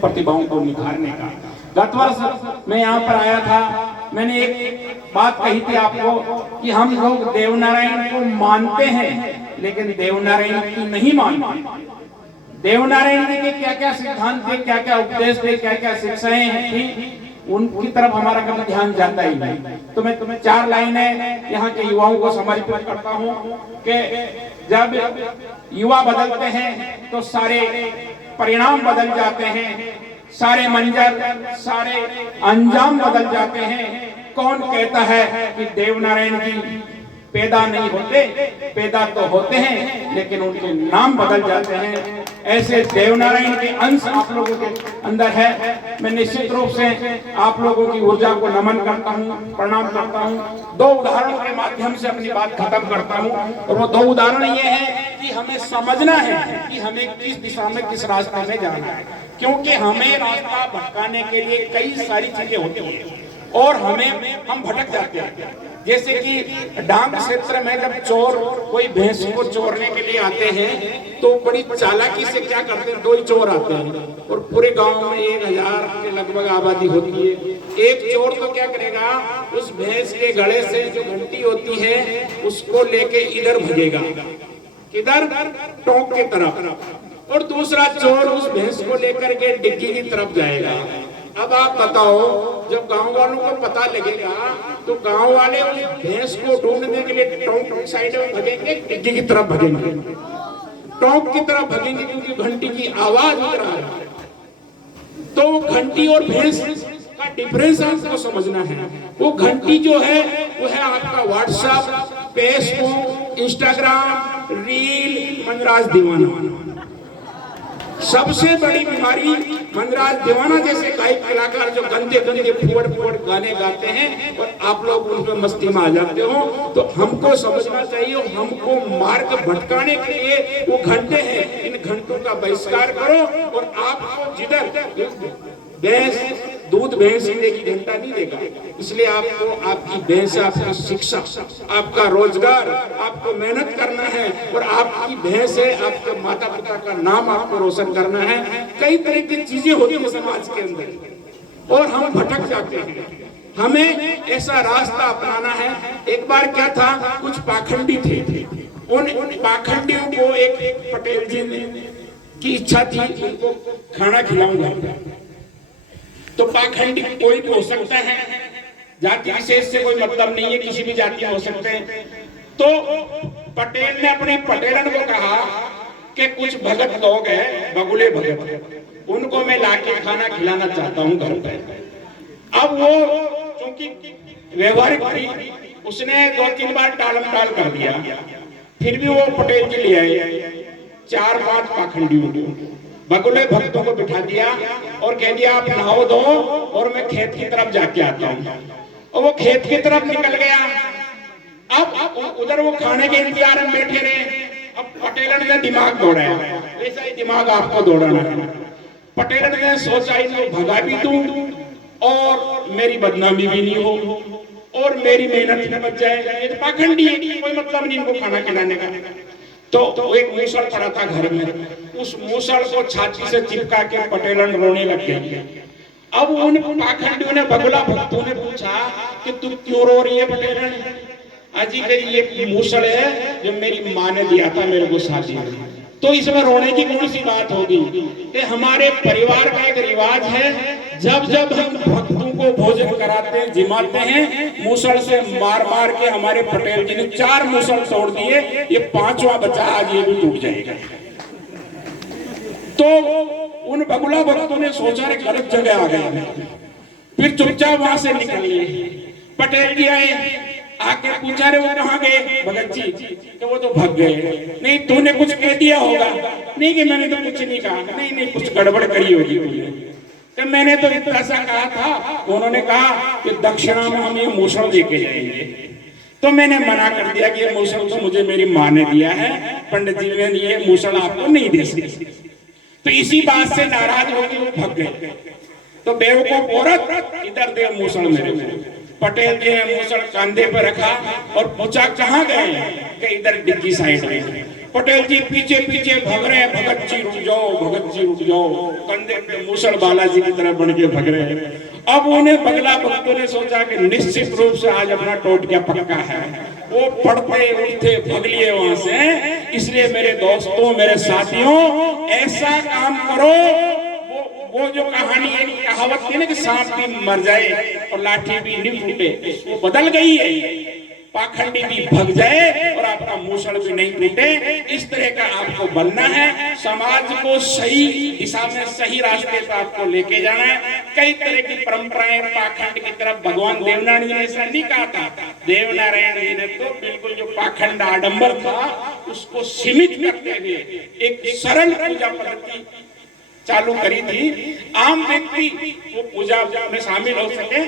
प्रतिभाओं को निखारने का। गत वर्ष मैं यहाँ पर आया था, मैंने एक बात कही थी आपको कि हम लोग देवनारायण को मानते हैं लेकिन देवनारायण की नहीं मानते। देवनारायण जी के क्या क्या सिद्धांत थे, क्या क्या उपदेश थे, क्या क्या शिक्षाएं थी, उनकी तरफ हमारा कभी ध्यान जाता ही नहीं। तो मैं तुम्हें 4 लाइनें यहाँ के युवाओं को समर्पित करता हूँ कि जब युवा बदलते हैं तो सारे परिणाम बदल जाते हैं, सारे मंजर, सारे अंजाम बदल जाते हैं। कौन कहता है कि देवनारायण जी पैदा नहीं होते? पैदा तो होते हैं लेकिन उनके नाम बदल जाते हैं। ऐसे देवनारायण के अंश आप लोगों के अंदर है। मैं निश्चित रूप से आप लोगों की ऊर्जा को नमन करता हूँ, प्रणाम करता हूँ। 2 उदाहरणों के माध्यम से अपनी बात खत्म करता हूँ, और वो 2 उदाहरण ये है कि हमें समझना है कि हमें किस दिशा में, किस रास्ते में जाना है, क्योंकि हमें रास्ता भटकाने के लिए कई सारी चीजें होती हैं और हम भटक जाते हैं। जैसे कि डांग क्षेत्र में जब चोर कोई भैंस को चोरने के लिए आते हैं तो बड़ी चालाकी से क्या करते हैं, 2 ही चोर आते हैं और पूरे गांव में 1000 के लगभग आबादी होती है। एक चोर तो क्या करेगा, उस भैंस के गले से जो घंटी होती है उसको लेके इधर भगेगा, किधर? टोंक की तरफ, और दूसरा चोर उस भैंस को लेकर के डिग्गी की तरफ जाएगा। अब आप बताओ, जब गांव वालों को पता लगेगा तो गांव वाले उस भैंस को ढूंढने के लिए टोंक साइड में भगेंगे, डिग्गी की तरफ भगेंगे, टोंक की तरफ भगेंगे, क्योंकि घंटी की आवाज उतर आ रही है। तो घंटी और भैंस का डिफरेंस आपको समझना है। वो घंटी जो है वो है आपका WhatsApp, Facebook, Instagram, reel, Manraj दीवाना। सबसे बड़ी बीमारी मनराज दीवाना जैसे गायक कलाकार जो गंदे गंदे फुड़ गाने गाते हैं और आप लोग उनमें मस्ती में आ जाते हो, तो हमको समझना चाहिए, हमको मार्ग भटकाने के लिए वो घंटे हैं। इन घंटों का बहिष्कार करो और आपको जिधर भैंस देगी, घंटा नहीं देगा। इसलिए आपको आपकी भैंस, आपकी शिक्षा, आपका रोजगार, आपको मेहनत करना है और आपकी भैंस है, आपके माता पिता का नाम आपको रोशन करना है। कई तरह की चीजें होती है समाज के अंदर और हम भटक जाते हैं। हमें ऐसा रास्ता अपनाना है। एक बार क्या था, कुछ पाखंडी थे, उन पाखंडियों को एक पटेल जी की इच्छा थी उनको खाना खिलाऊंगा। तो पाखंडी कोई भी हो सकता है, जाति विशेष से कोई मतलब नहीं है, किसी भी जाति में हो सकते हैं। तो पटेल ने अपने पटेलन को कहा कि कुछ भगत लोग हैं, बगुले भगत, उनको मैं लाके खाना खिलाना चाहता हूँ घर पे। अब वो क्योंकि व्यवहारिक थी, उसने 2-3 बार टालम टाल कर दिया। फिर भी वो पटेल जी ले आए 4-5 पाखंडियों को, बगुले भक्तों को बिठा दिया और कह दिया आप नहाओ धो और मैं खेत की तरफ जाके आता हूँ। और वो खेत की तरफ निकल गया। अब उधर वो खाने के इंतजार में बैठे रहे। अब पटेलन ने दिमाग दौड़ाया, ऐसा ही दिमाग आपको दौड़ाना है। पटेलन ने सोचा इनको भगा भी दूं और मेरी बदनामी भी नहीं हो और मेरी मेहनत न बच जाए। ये तो पाखंडी है, कोई मतलब नहीं इनको खाना खिलाने का। तो एक मूसल पड़ा था घर में, उस मूसल को छाती से चिपका के पटेलन रोने लग गए। अब उन पाखंडियों ने, बगुला भक्तों ने पूछा कि तू क्यों रो रही है पटेलन? अजी कही ये मूसल है जो मेरी माँ ने दिया था मेरे को शादी में, तो इसमें रोने की कौन सी बात होगी? कि हमारे परिवार का एक रिवाज है, जब जब हम भक्तों को भोजन कराते हैं, जिमाते हैं, मूसल से मार मार के हमारे पटेल जी ने 4 मूसल तोड़ दिए, ये 5वां बचा, आज ये भी टूट जाएगा। तो उन बगुला भक्तों ने सोचा रे गलत जगह आ गए, फिर चुपचाप वहां से निकल लिए। पटेल जी आए, आके पूछा रे वो कहाँ गए भगत जी? कि वो तो भाग गए। नहीं तूने कुछ कह दिया होगा? नहीं कि मैंने तो कुछ नहीं कहा। नहीं कुछ गड़बड़ करी होगी तुमने। तो मैंने तो इतना सा कहा था, उन्होंने कहा कि दक्षिणा में हम ये मूसल लेके जाएंगे। तो मैंने मना कर दिया कि ये मूसल तो मुझे मेरी माँ ने दिया है, पंडित जी ने ये मूसल आपको नहीं दे सकते। तो इसी बात से नाराज होकर वो भाग गए। तो बेवकूफ औरत, इधर दे मूसल मेरे को। पटेल जी ने मूसल कंधे पर रखा और पूछा कहाँ गए? कि इधर डिग्गी साइड में। पटेल जी पीछे पीछे भाग रहे हैं, भगत जी रुक जाओ, भगत जी रुक जाओ, कंधे पे मूसल बालाजी की तरह बन के भाग रहे हैं। अब उन्हें बगला भक्तों ने सोचा कि निश्चित रूप से आज अपना टोटका पक्का है, वो पढ़ते उठते भाग लिए वहां से। इसलिए मेरे दोस्तों, मेरे साथियों, ऐसा काम करो, वो जो कहानी, एक कहावत थी ना कि सांप भी मर जाए और लाठी भी नहीं टूटे, वो बदल गई है। पाखंडी भी भग जाए और आपका मूसल भी नहीं टूटे, इस तरह का आपको बनना है। समाज को सही दिशा में, सही रास्ते पर आपको लेके जाना है। कई तरह की परंपराएं पाखंड की तरफ, भगवान देवनारायण जी ने ऐसा नहीं कहा था। देवनारायण जी ने तो बिल्कुल जो पाखंड आडंबर था उसको सीमित करते हुए एक सरल पूजा पद्धति चालू करी थी। आम व्यक्ति वो पूजा में शामिल हो सके,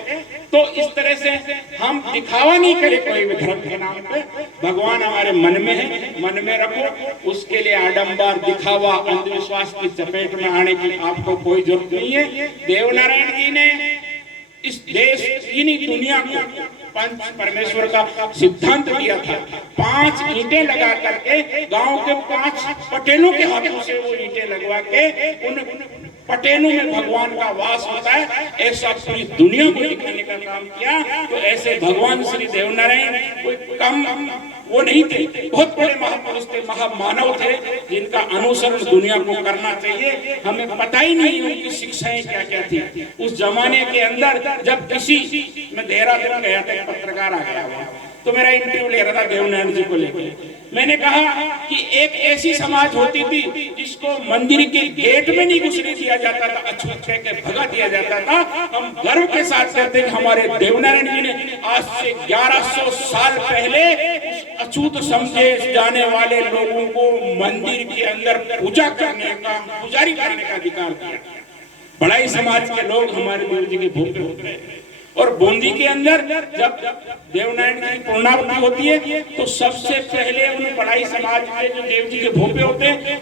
तो इस तरह से हम दिखावा नहीं करें कोई भी धर्म के नाम पे। भगवान हमारे मन में है, मन में रखो। उसके लिए आडंबर, दिखावा, अंधविश्वास की चपेट में आने की आपको कोई जरूरत नहीं है। देवनारायण जी ने इस देश की दुनिया को पंच परमेश्वर का सिद्धांत दिया था। 5 ईंटें लगा करके गांव के 5 पटेलों के हाथों से वो ईंटें लगवा के उन पटेलों में भगवान का वास होता है, ऐसा पूरी दुनिया को दिखाने का काम किया। तो ऐसे भगवान श्री देवनारायण कोई कम वो नहीं थे, बहुत बड़े महापुरुष थे, महामानव थे, जिनका अनुसरण दुनिया को करना चाहिए। हमें पता ही नहीं उनकी शिक्षाएं क्या क्या थी उस जमाने के अंदर। जब किसी मैं देहरादून गया था, पत्रकार आ गया, तो मेरा इंटरव्यू ले रहा था देवनारायण जी को लेकर। मैंने कहा कि एक ऐसी समाज होती थी जिसको मंदिर के गेट में नहीं घुसने दिया जाता था, अछूत कह के भगा दिया जाता था। हम गर्व के साथ कहते हैं कि हमारे देवनारायण जी ने आज से 1100 साल पहले अछूत समझे जाने वाले लोगों को मंदिर के अंदर पूजा करने का, पुजारी करने का अधिकार दिया। बड़ाई समाज के लोग हमारे देव जी के भोग पे होते हैं। और बूंदी के अंदर जब देवनारायण की पूर्णावती होती है तो सबसे पहले उन बड़ाई समाज के जो देव जी के भोग पे होते हैं